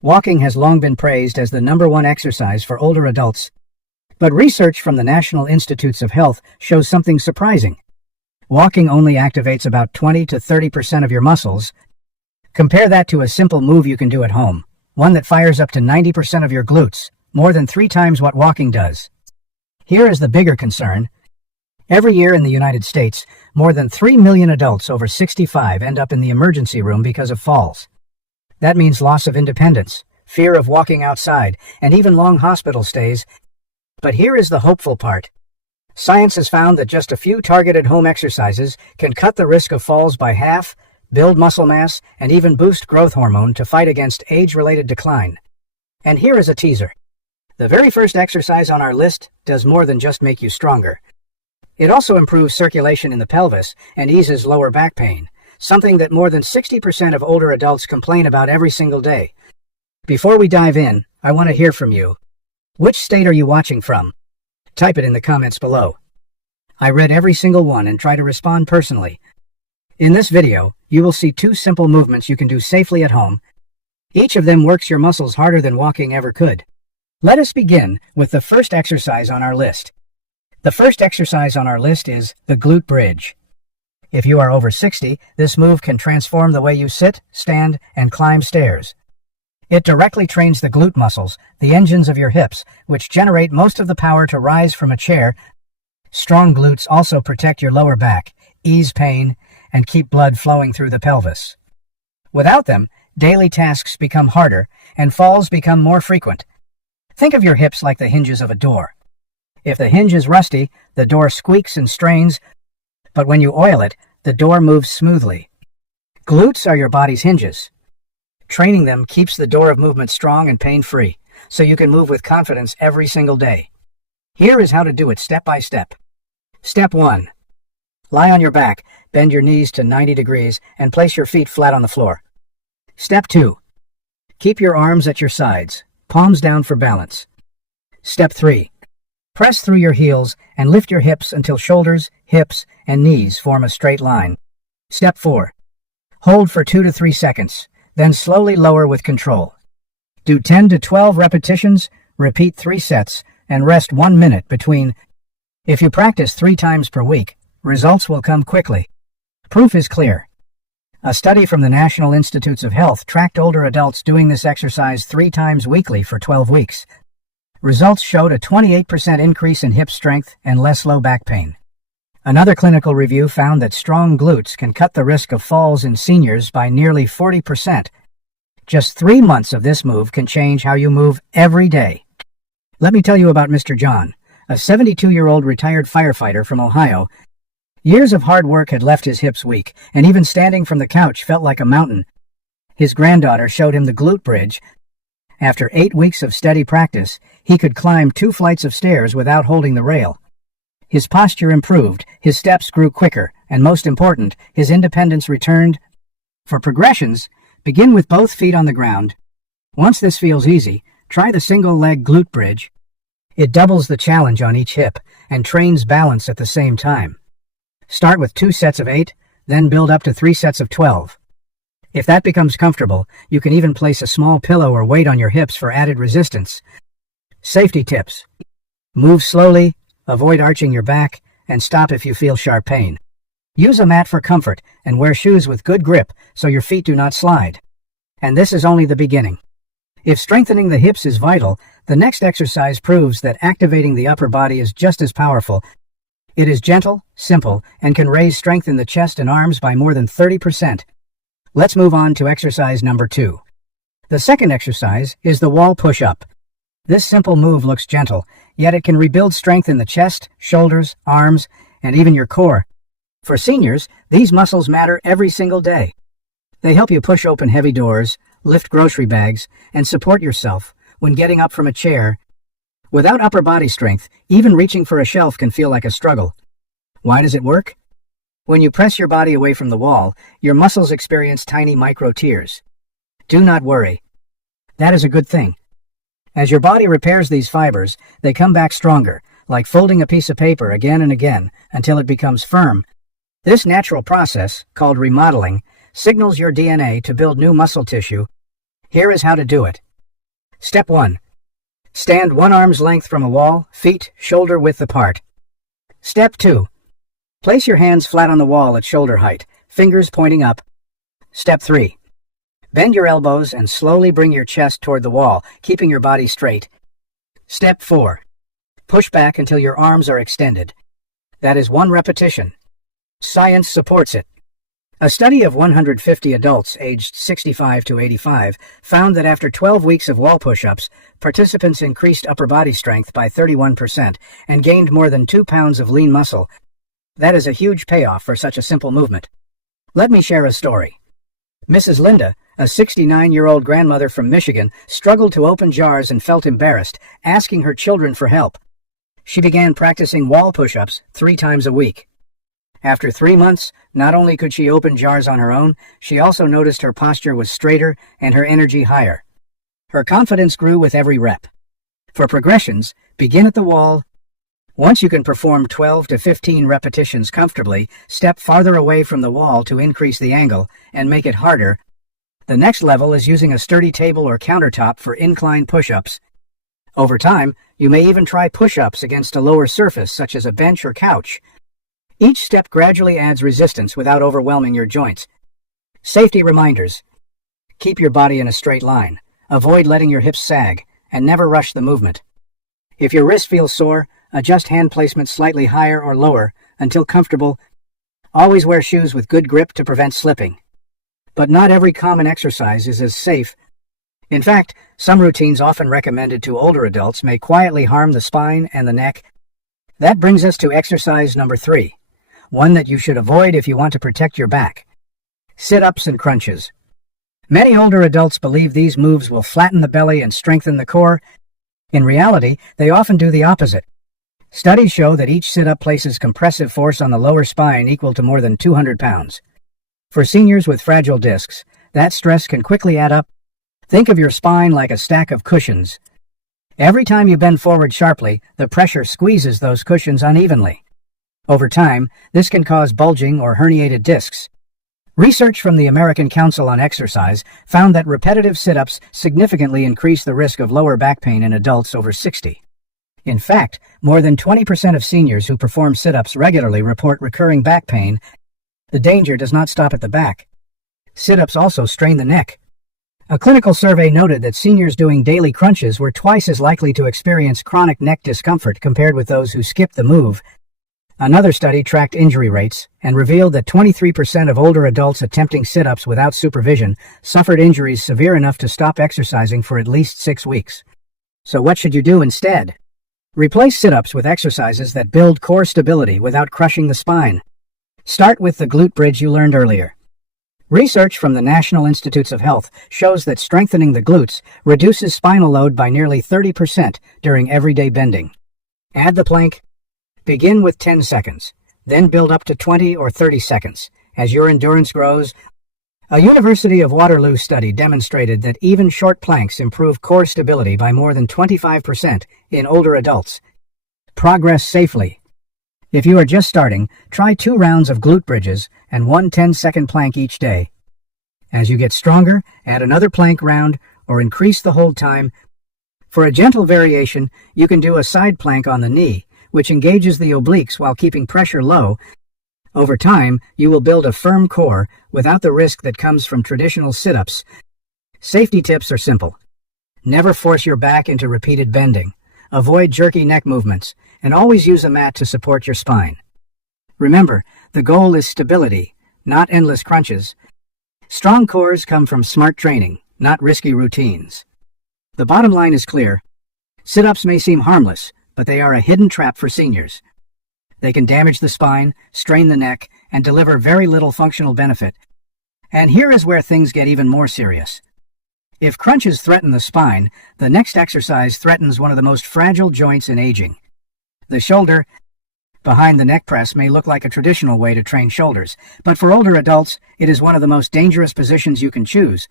Walking has long been praised as the #1 exercise for older adults, but research from the National Institutes of Health shows something surprising. Walking only activates about 20 to 30% of your muscles. Compare that to a simple move you can do at home, one that fires up to 90% of your glutes, more than 3 times what walking does. Here is the bigger concern. Every year in the United States, more than 3 million adults over 65 end up in the emergency room because of falls. That means loss of independence, fear of walking outside, and even long hospital stays. But here is the hopeful part. Science has found that just a few targeted home exercises can cut the risk of falls by half, build muscle mass, and even boost growth hormone to fight against age-related decline. And here is a teaser. The very first exercise on our list does more than just make you stronger. It also improves circulation in the pelvis and eases lower back pain, something that more than 60% of older adults complain about every single day. Before we dive in, I want to hear from you. Which state are you watching from? Type it in the comments below. I read every single one and try to respond personally. In this video, you will see 2 simple movements you can do safely at home. Each of them works your muscles harder than walking ever could. Let us begin with the first exercise on our list. The first exercise on our list is the glute bridge. If you are over 60, this move can transform the way you sit, stand, and climb stairs. It directly trains the glute muscles, the engines of your hips, which generate most of the power to rise from a chair. Strong glutes also protect your lower back, ease pain, and keep blood flowing through the pelvis. Without them, daily tasks become harder, and falls become more frequent. Think of your hips like the hinges of a door. If the hinge is rusty, the door squeaks and strains, but when you oil it, the door moves smoothly. Glutes are your body's hinges. Training them keeps the door of movement strong and pain-free, so you can move with confidence every single day. Here is how to do it step by step. Step 1. Lie on your back, bend your knees to 90 degrees, and place your feet flat on the floor. Step 2. Keep your arms at your sides, palms down for balance. Step 3. Press through your heels and lift your hips until shoulders, hips, and knees form a straight line. Step 4. Hold for 2 to 3 seconds, then slowly lower with control. Do 10 to 12 repetitions, repeat 3 sets, and rest 1 minute between. If you practice 3 times per week, results will come quickly. Proof is clear. A study from the National Institutes of Health tracked older adults doing this exercise 3 times weekly for 12 weeks. Results showed a 28% increase in hip strength and less low back pain. Another clinical review found that strong glutes can cut the risk of falls in seniors by nearly 40%. Just 3 months of this move can change how you move every day. Let me tell you about Mr. John, a 72-year-old retired firefighter from Ohio. Years of hard work had left his hips weak, and even standing from the couch felt like a mountain. His granddaughter showed him the glute bridge. After 8 weeks of steady practice, he could climb 2 flights of stairs without holding the rail. His posture improved, his steps grew quicker, and most important, his independence returned. For progressions, begin with both feet on the ground. Once this feels easy, try the single-leg glute bridge. It doubles the challenge on each hip and trains balance at the same time. Start with 2 sets of 8, then build up to 3 sets of 12. If that becomes comfortable, you can even place a small pillow or weight on your hips for added resistance. Safety tips. Move slowly, avoid arching your back, and stop if you feel sharp pain. Use a mat for comfort and wear shoes with good grip so your feet do not slide. And this is only the beginning. If strengthening the hips is vital, the next exercise proves that activating the upper body is just as powerful. It is gentle, simple, and can raise strength in the chest and arms by more than 30%. Let's move on to exercise number 2. The second exercise is the wall push-up. This simple move looks gentle, yet it can rebuild strength in the chest, shoulders, arms, and even your core. For seniors, these muscles matter every single day. They help you push open heavy doors, lift grocery bags, and support yourself when getting up from a chair. Without upper body strength, even reaching for a shelf can feel like a struggle. Why does it work? When you press your body away from the wall, your muscles experience tiny micro-tears. Do not worry. That is a good thing. As your body repairs these fibers, they come back stronger, like folding a piece of paper again and again until it becomes firm. This natural process, called remodeling, signals your DNA to build new muscle tissue. Here is how to do it. Step 1. Stand 1 arm's length from a wall, feet shoulder width apart. Step 2. Place your hands flat on the wall at shoulder height, fingers pointing up. Step 3. Bend your elbows and slowly bring your chest toward the wall, keeping your body straight. Step 4. Push back until your arms are extended. That is 1 repetition. Science supports it. A study of 150 adults aged 65 to 85 found that after 12 weeks of wall push-ups, participants increased upper body strength by 31% and gained more than 2 pounds of lean muscle. That is a huge payoff for such a simple movement. Let me share a story. Mrs. Linda, a 69-year-old grandmother from Michigan, struggled to open jars and felt embarrassed, asking her children for help. She began practicing wall push-ups 3 times a week. After 3 months, not only could she open jars on her own, she also noticed her posture was straighter and her energy higher. Her confidence grew with every rep. For progressions, begin at the wall. Once you can perform 12 to 15 repetitions comfortably, step farther away from the wall to increase the angle and make it harder. The next level is using a sturdy table or countertop for incline push-ups. Over time, you may even try push-ups against a lower surface such as a bench or couch. Each step gradually adds resistance without overwhelming your joints. Safety reminders. Keep your body in a straight line. Avoid letting your hips sag, and never rush the movement. If your wrist feels sore, adjust hand placement slightly higher or lower until comfortable. Always wear shoes with good grip to prevent slipping. But not every common exercise is as safe. In fact, some routines often recommended to older adults may quietly harm the spine and the neck. That brings us to exercise number 3. One that you should avoid if you want to protect your back. Sit-ups and crunches. Many older adults believe these moves will flatten the belly and strengthen the core. In reality, they often do the opposite. Studies show that each sit-up places compressive force on the lower spine equal to more than 200 pounds. For seniors with fragile discs, that stress can quickly add up. Think of your spine like a stack of cushions. Every time you bend forward sharply, the pressure squeezes those cushions unevenly. Over time, this can cause bulging or herniated discs. Research from the American Council on Exercise found that repetitive sit-ups significantly increase the risk of lower back pain in adults over 60. In fact, more than 20% of seniors who perform sit-ups regularly report recurring back pain. The danger does not stop at the back. Sit-ups also strain the neck. A clinical survey noted that seniors doing daily crunches were twice as likely to experience chronic neck discomfort compared with those who skipped the move. Another study tracked injury rates and revealed that 23% of older adults attempting sit-ups without supervision suffered injuries severe enough to stop exercising for at least 6 weeks. So what should you do instead? Replace sit-ups with exercises that build core stability without crushing the spine. Start with the glute bridge you learned earlier. Research from the National Institutes of Health shows that strengthening the glutes reduces spinal load by nearly 30% during everyday bending. Add the plank. Begin with 10 seconds, then build up to 20 or 30 seconds. As your endurance grows, a University of Waterloo study demonstrated that even short planks improve core stability by more than 25% in older adults. Progress safely. If you are just starting, try 2 rounds of glute bridges and 1 10-second plank each day. As you get stronger, add another plank round or increase the hold time. For a gentle variation, you can do a side plank on the knee, which engages the obliques while keeping pressure low. Over time, you will build a firm core without the risk that comes from traditional sit-ups. Safety tips are simple. Never force your back into repeated bending. Avoid jerky neck movements, and always use a mat to support your spine. Remember, the goal is stability, not endless crunches. Strong cores come from smart training, not risky routines. The bottom line is clear. Sit-ups may seem harmless, but they are a hidden trap for seniors. They can damage the spine, strain the neck, and deliver very little functional benefit. And here is where things get even more serious. If crunches threaten the spine, the next exercise threatens one of the most fragile joints in aging. The shoulder. Behind the neck press may look like a traditional way to train shoulders, but for older adults, it is one of the most dangerous positions you can choose.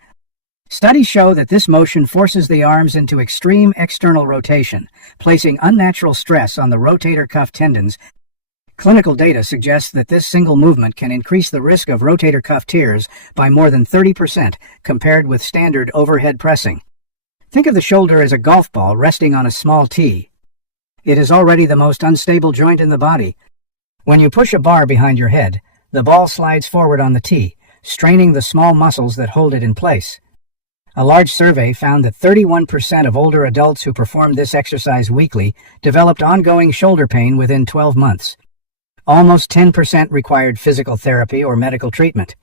Studies show that this motion forces the arms into extreme external rotation, placing unnatural stress on the rotator cuff tendons. Clinical data suggests that this single movement can increase the risk of rotator cuff tears by more than 30% compared with standard overhead pressing. Think of the shoulder as a golf ball resting on a small tee. It is already the most unstable joint in the body. When you push a bar behind your head, the ball slides forward on the tee, straining the small muscles that hold it in place. A large survey found that 31% of older adults who performed this exercise weekly developed ongoing shoulder pain within 12 months. Almost 10% required physical therapy or medical treatment.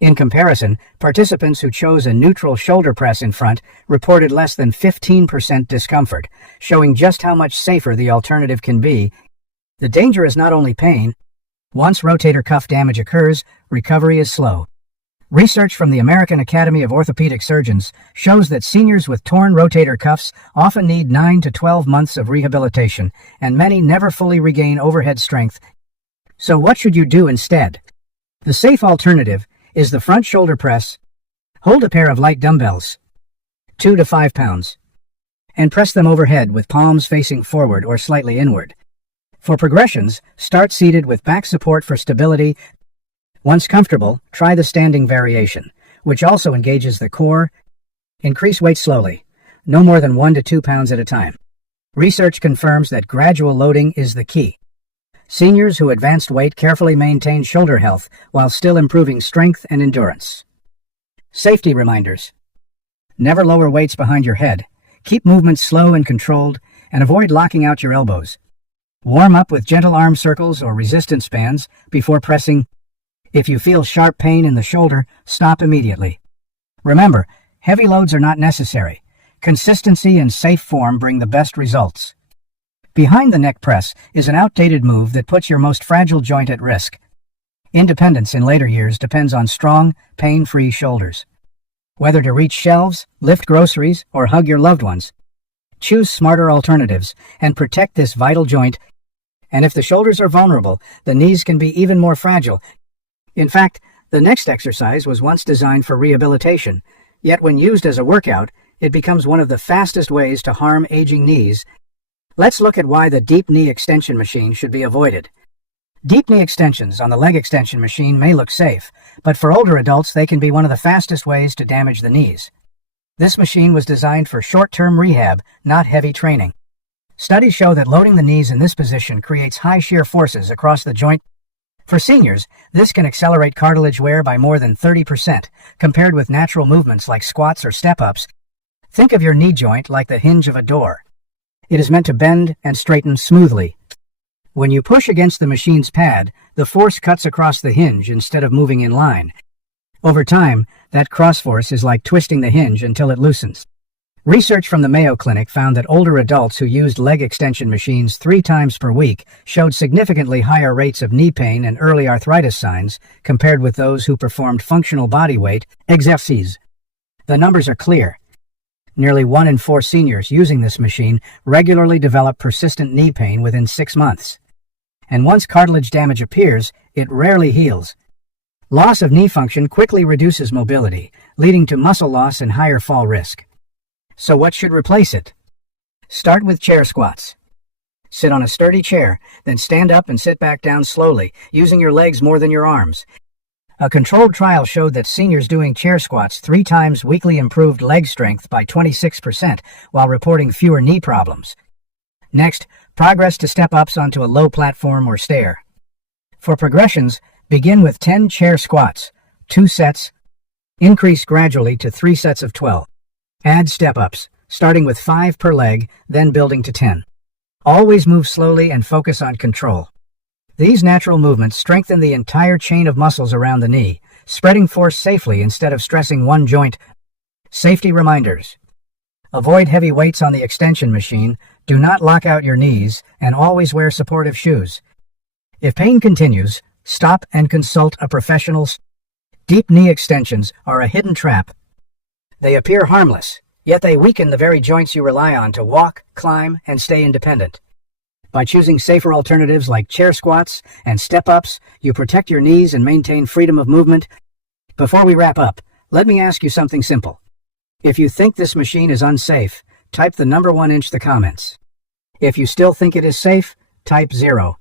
In comparison, participants who chose a neutral shoulder press in front reported less than 15% discomfort, showing just how much safer the alternative can be. The danger is not only pain. Once rotator cuff damage occurs, recovery is slow. Research from the American Academy of Orthopedic Surgeons shows that seniors with torn rotator cuffs often need 9 to 12 months of rehabilitation, and many never fully regain overhead strength. So what should you do instead? The safe alternative is the front shoulder press. Hold a pair of light dumbbells, 2 to 5 pounds, and press them overhead with palms facing forward or slightly inward. For progressions, start seated with back support for stability. Once comfortable, try the standing variation, which also engages the core. Increase weight slowly, no more than 1 to 2 pounds at a time. Research confirms that gradual loading is the key. Seniors who advanced weight carefully maintain shoulder health while still improving strength and endurance. Safety reminders. Never lower weights behind your head. Keep movements slow and controlled, and avoid locking out your elbows. Warm up with gentle arm circles or resistance bands before pressing. If you feel sharp pain in the shoulder, stop immediately. Remember, heavy loads are not necessary. Consistency and safe form bring the best results. Behind the neck press is an outdated move that puts your most fragile joint at risk. Independence in later years depends on strong, pain-free shoulders. Whether to reach shelves, lift groceries, or hug your loved ones, choose smarter alternatives and protect this vital joint. And if the shoulders are vulnerable, the knees can be even more fragile. In fact, the next exercise was once designed for rehabilitation, yet when used as a workout, it becomes one of the fastest ways to harm aging knees. Let's look at why the deep knee extension machine should be avoided. Deep knee extensions on the leg extension machine may look safe, but for older adults they can be one of the fastest ways to damage the knees. This machine was designed for short-term rehab, not heavy training. Studies show that loading the knees in this position creates high shear forces across the joint. For seniors, this can accelerate cartilage wear by more than 30%, compared with natural movements like squats or step-ups. Think of your knee joint like the hinge of a door. It is meant to bend and straighten smoothly. When you push against the machine's pad, the force cuts across the hinge instead of moving in line. Over time, that cross force is like twisting the hinge until it loosens. Research from the Mayo Clinic found that older adults who used leg extension machines 3 times per week showed significantly higher rates of knee pain and early arthritis signs compared with those who performed functional body weight exercises. The numbers are clear. Nearly 1 in 4 seniors using this machine regularly develop persistent knee pain within 6 months. And once cartilage damage appears, it rarely heals. Loss of knee function quickly reduces mobility, leading to muscle loss and higher fall risk. So what should replace it? Start with chair squats. Sit on a sturdy chair, then stand up and sit back down slowly, using your legs more than your arms. A controlled trial showed that seniors doing chair squats 3 times weekly improved leg strength by 26% while reporting fewer knee problems. Next, progress to step-ups onto a low platform or stair. For progressions, begin with 10 chair squats, 2 sets. Increase gradually to 3 sets of 12. Add step-ups, starting with 5 per leg, then building to 10. Always move slowly and focus on control. These natural movements strengthen the entire chain of muscles around the knee, spreading force safely instead of stressing one joint. Safety reminders. Avoid heavy weights on the extension machine, do not lock out your knees, and always wear supportive shoes. If pain continues, stop and consult a professional. Deep knee extensions are a hidden trap. They appear harmless, yet they weaken the very joints you rely on to walk, climb, and stay independent. By choosing safer alternatives like chair squats and step-ups, you protect your knees and maintain freedom of movement. Before we wrap up, let me ask you something simple. If you think this machine is unsafe, type the number 1 in the comments. If you still think it is safe, type 0.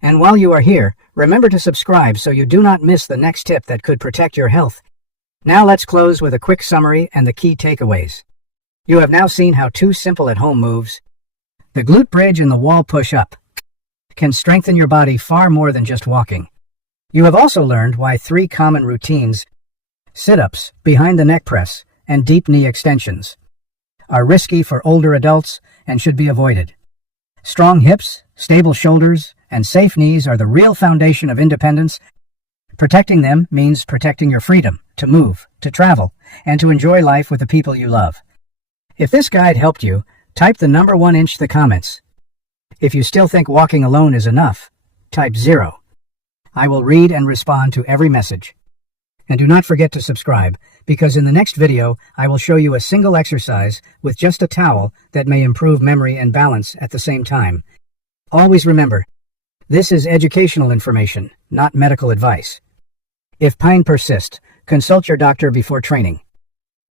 And while you are here, remember to subscribe so you do not miss the next tip that could protect your health. Now let's close with a quick summary and the key takeaways. You have now seen how two simple at-home moves, the glute bridge and the wall push-up, can strengthen your body far more than just walking. You have also learned why 3 common routines, sit-ups, behind the neck press, and deep knee extensions, are risky for older adults and should be avoided. Strong hips, stable shoulders, and safe knees are the real foundation of independence. Protecting them means protecting your freedom to move, to travel, and to enjoy life with the people you love. If this guide helped you, type the number 1 in the comments. If you still think walking alone is enough, type 0. I will read and respond to every message. And do not forget to subscribe, because in the next video I will show you a single exercise with just a towel that may improve memory and balance at the same time. Always remember, this is educational information, not medical advice. If pain persists, consult your doctor before training.